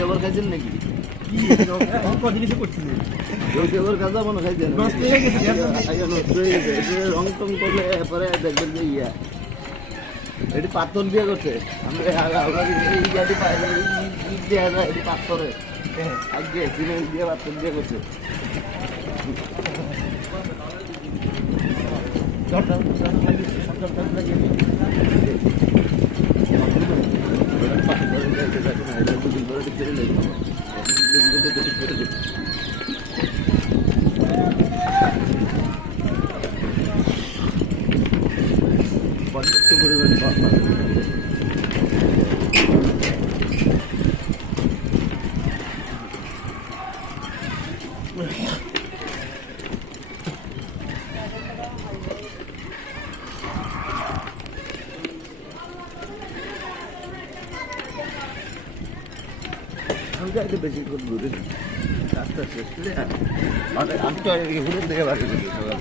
দেবর খাইছেন নাকি? কদিন করছি ওই দেবর কাজা মনে খাইছেন? নষ্ট হয়ে গেছে আগে নষ্ট হয়ে গেছে। এটা রং টং করলে এরপরে দেখবেন যে এটি পাথর দিয়ে করছে। আমরা এই গাড়ি ইট দেওয়া যায়, এটি পাথরে আগে সিমেন্ট দিয়ে পাথর দিয়ে করছে। পর্যাপ্ত পরিমাণ যাইতে বেশি করে দূরে রাস্তা শেষ করে আমি তো ঘুরে দেখে বাড়ি সকাল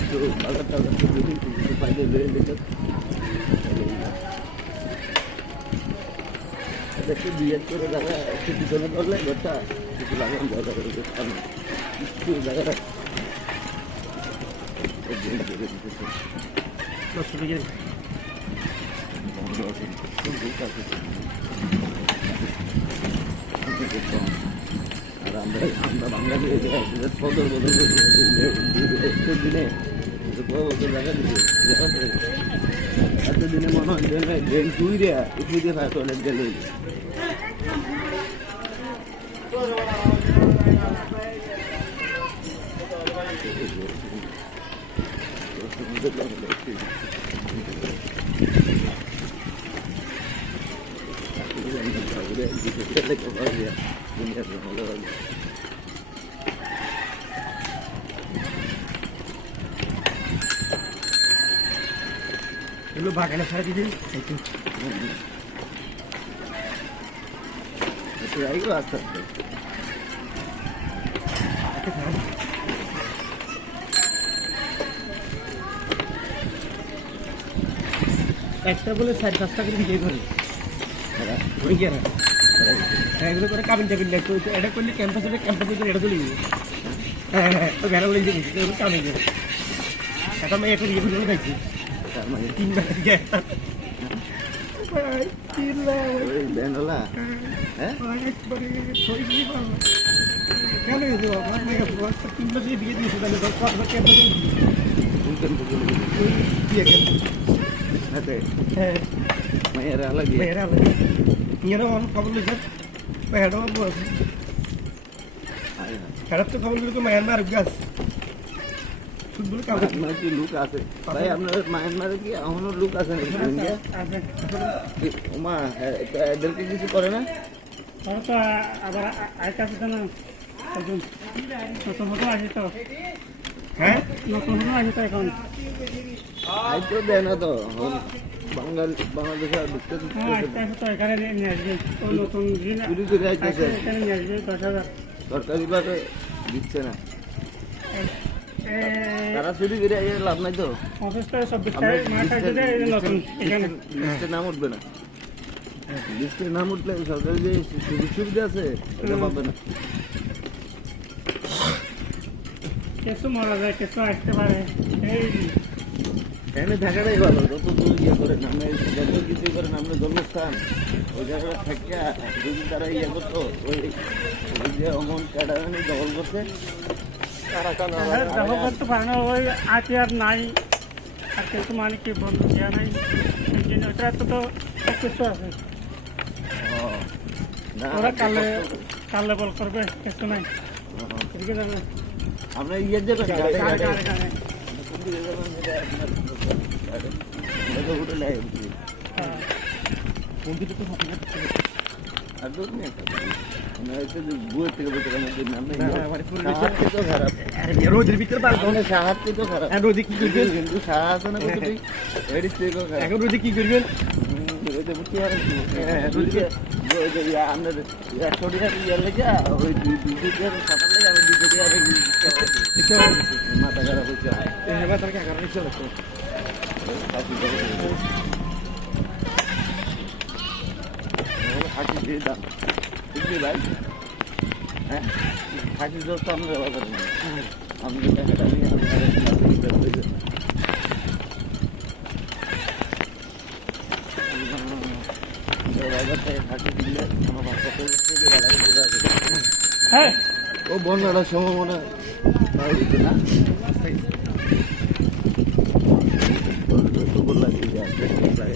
একটু বাজার টাজার যদি পাইলে বেড়ে দেখে একটু বিয়ের করে জায়গা একটু পিছনে করলে ঘরটা কিছু লাগান জায়গা করে একটু জায়গাটা আর আমরা বাঙালি সদর বদল দিনে বছর জায়গা দিচ্ছে এত দিনে মনে হয় ড্রেন টুই দেয়া উঠে দিয়ে থাকে টয়লেট গেলে এগুলো বাগানে ছাড়া দিবি আস্তে আস্তে একটা বলে 4-5টা করে বিক্রি করে ওই কি এগুলো করে কাবিন টাবিন লাগতো এটা করলে ক্যাম্পাসে এটা চলে যাবে হ্যাঁ তো বেড়া বলে যাবে কাবিন যাবে এটা আমি একটা ইয়ে করে খাইছি মানে 3 বার দিয়ে হ্যাঁ কেন বিয়ে দিয়েছে তাহলে হ্যাঁ মায়েরা লাগে মেয়েরা খবর লিখে মেয়েরাও খারাপ তো খবর লিখে মায়ানমার গাছ ফুটবল কাগজ কি লুক আছে ভাই আপনার মায়ানমারে কি এখনো লুক আছে মা এদেরকে কিছু করে না তো আবার আরেকটা আছে না নতুন মতো আছে তো হ্যাঁ নতুন মতো আছে তো এখন আই তো দেয় না তো বাংলাদেশে আর ঢুকতে তো এখানে নিয়ে আসবে নতুন চুরি করে আসতেছে এখানে নিয়ে আসবে 10,000 সরকারি ভাবে দিচ্ছে না তারা চুরি করে লাভ নাই তো লিস্টে নাম উঠবে না লিস্টে নাম উঠলে সরকারি যে সুযোগ সুবিধা আছে ওটা পাবে না কেসও মারা যায় কেসও আসতে পারে এখানে থাকাটাই ভালো যত ইয়ে করে নামে যত কিছু করে নামে জন্মস্থান ওই জায়গাটা থাকিয়া যদি তারা ইয়ে করতো ওই যে অমন ক্যাডারানি দখল করছে দখল করতে পারে না ওই আছে আর নাই আর কিছু মানে কি বন্ধু দেওয়া নাই ওটা তো কিছু আছে ওরা কালে বল করবে কিছু নাই এদিকে যাবে আমরা ইয়ে যাবেন রোদের ভিতরে সাহায্য তো খারাপ রোদে কি করবেন কিন্তু সাহা আছে না এখন রোদে কি করবেন আপনার 100 টাকা ইয়ার লেগে ওই 200 টাকা সাঁতার লেগে আমি 200 টাকা মাথা খারাপ হচ্ছে হাঁটি দাম বুঝলি ভাই? হ্যাঁ, খাসির জোর তো আমরা ব্যবহার করি না। আমি টাকাটা নিয়ে বাজার থেকে খাসি কিনলে আমার বাচ্চা হ্যাঁ ও বন্যাটার সময় মনে হয় দিত না গোবর লাগিয়ে যায়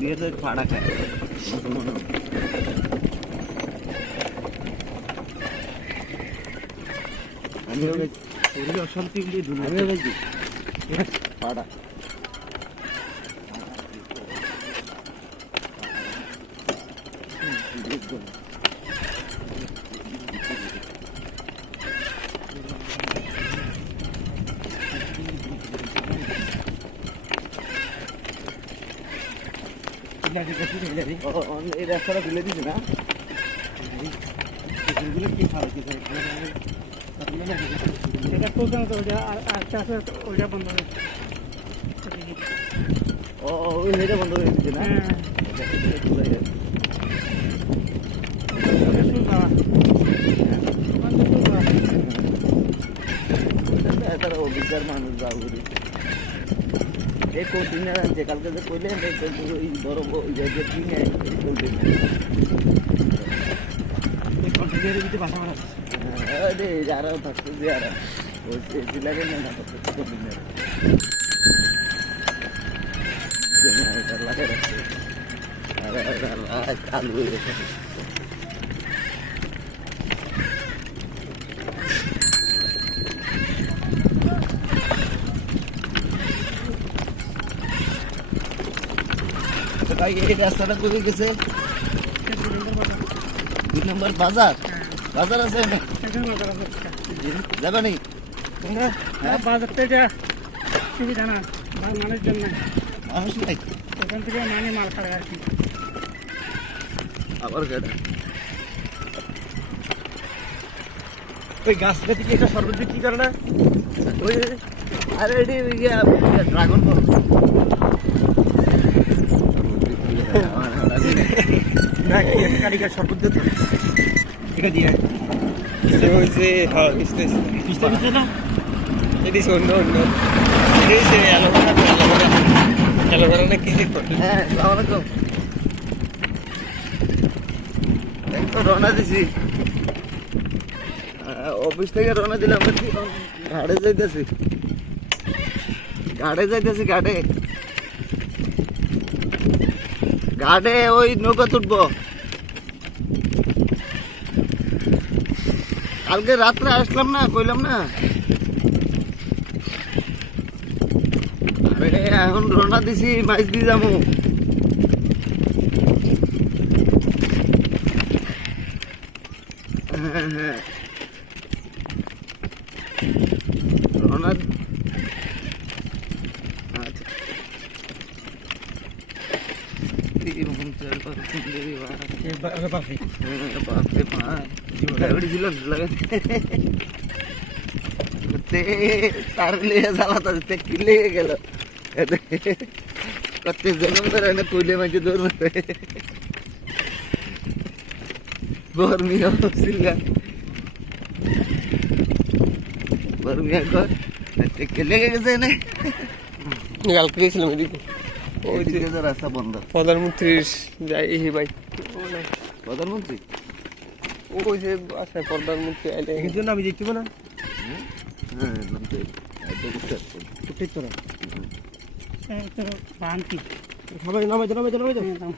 দিয়ে তো ফাড়া খায় আমিও গেছি শরীরে অশান্তি দিয়ে দুনিয়া আমিও গেছি ফাড়া এই রাস্তাটা তুলে দিছি না কি খাওয়া সেটা চলছে না তো আস্তে আস্তে ওইটা বন্ধ হবে ও ওই হেঁটে বন্ধ করে দিচ্ছে না তারা অভিজ্ঞার মানুষ যাও করি এই কোচিং আনছে কালকে যে কইলে ওই ধরো ওই জায়গায় কিনে চলবে যারাও থাকতো যারা ওই লাগে না লাগে রাখছে আলু ভাই এই রাস্তাটা কোথায় গেছে 2 নম্বর বাজার বাজার আছে যাবে নি বাজারতে যা সুবিধা না মানুষজন নাই মানুষ নাই ওখান থেকে মানে মাল খাবে আর কি আবার কেটে ওই গাছটা থেকে একটা শরবত বিক্রি করে না ওই আরে এটি ড্রাগন ফল না কারিগর শরবত দিতে এটা দিয়ে এটা হচ্ছে হ্যাঁ বিজনেস পিস্তা দিতে না এটি অন্য অন্য এই যে অ্যালোভেরা না কি যে হ্যাঁ আসসালামু আলাইকুম এই তো রওনা দিছি অফিস থেকে রওনা দিলাম ঘাটে যাইতেছি ঘাটে ওই নৌকা তুলবো কালকে রাত্রে আসলাম না কইলাম না আরে এখন রওনা দিছি মাছ দিয়ে যাবো হ্যাঁ হ্যাঁ রওনা আচ্ছা তার লিয়ে জ্বালাতে কিলে গেল কত জনম ধরে কইলে মাঝে দৌড়তে গরমি হচ্ছিলাম গরমি এখন কেলে গেছে না কালকে গেছিলাম এদিকে ওই দিকে তো রাস্তা বন্ধ প্রধানমন্ত্রীর যাই ভাই প্রধানমন্ত্রী ওই যে আছে প্রধানমন্ত্রী আইলে এই জন্য আমি দেখতে না হ্যাঁ নামতে বুঝতে পারছি ঠিক তো বান্তি সবাই নামে যাও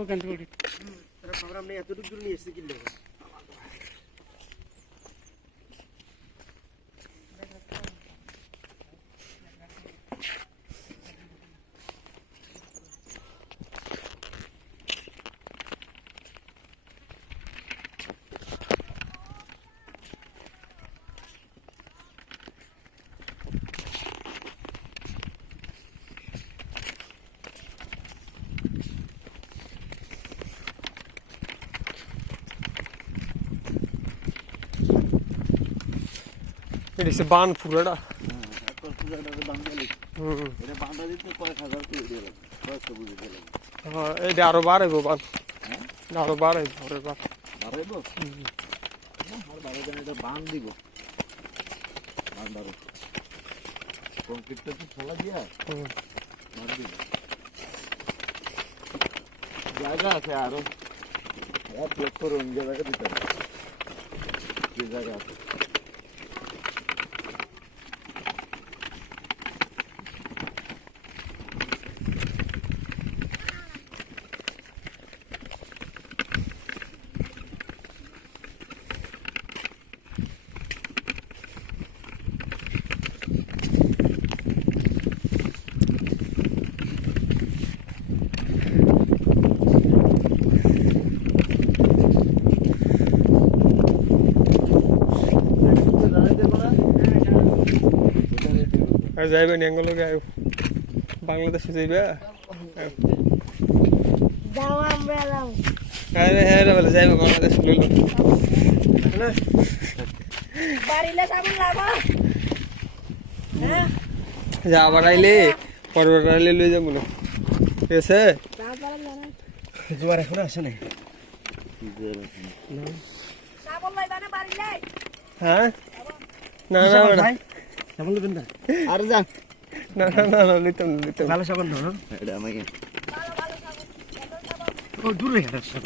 ওখান থেকে আমরা এতটুকু দূর নিয়ে এসেছি কিনলে এটা হচ্ছে বান পুরোটা। এটা বাঁধা দিতে কয়েক হাজার করে দিয়ে লাগবে, কয়েকশো বুঝে দিয়ে লাগবে। হ্যাঁ এটা আরো বাড়াইবো বান, হ্যাঁ এটা আরো বাড়াইবো পরের বার। বাড়াইবো আর বারো জন এটা বাঁধ দিব, বাঁধ বারো কংক্রিটটা কি ফেলা দিয়া বাঁধ দিব। জায়গা আছে আরো, এক লক্ষ রুম জায়গা দিতে হবে, যে জায়গা আছে। আর যাইবে নেঙ্গলো গায়ে বাংলাদেশে যাইবে। যাও আমরা যাও আরে হ্যাঁ রে বলে যাইবে বাংলাদেশ লইলো বাড়িলে সামন লাগো হ্যাঁ যা আবার আইলে পরবার আইলে লই যাবো না, ঠিক আছে? তারপরে জানা জোয়ার এখন আসে নাই। সাবল লইবা না বাড়িলে হ্যাঁ না না ভাই সাবল দেবেন না, আর যান না না না না লিতাম না লিতাম না। ভালো সাবল না। এটা আমাকে ও দূর রেখে দাও সব।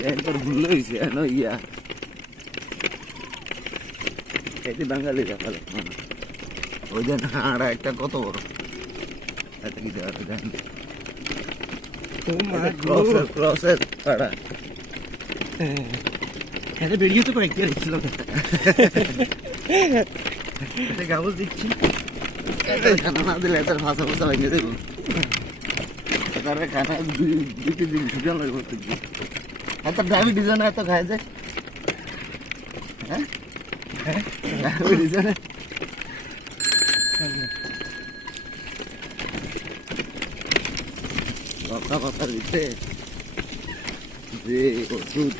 ল্যান্ডার ভুল হয়েছে ইয়া এটি বাঙালি দেখালো ওই দেন হাড়া একটা কত বড়, এটা কি দেওয়া দেন ক্রসের ক্রসের হাড়া। এটা বেরিয়ে তো কয়েকটা রেখেছিল, এটা কাগজ দিচ্ছি। খানা না দিলে এটার ভাষা ভাষা ভেঙে দেবো, এটারে খানা দুই তিন দিন ছুটি লাগবে করতে গিয়ে। এত ড্রাইভিং ডিজাইনে এত খায় যে, হ্যাঁ ড্রাইভিং ডিজাইনে কথা কথা দিতে যে ওষুধ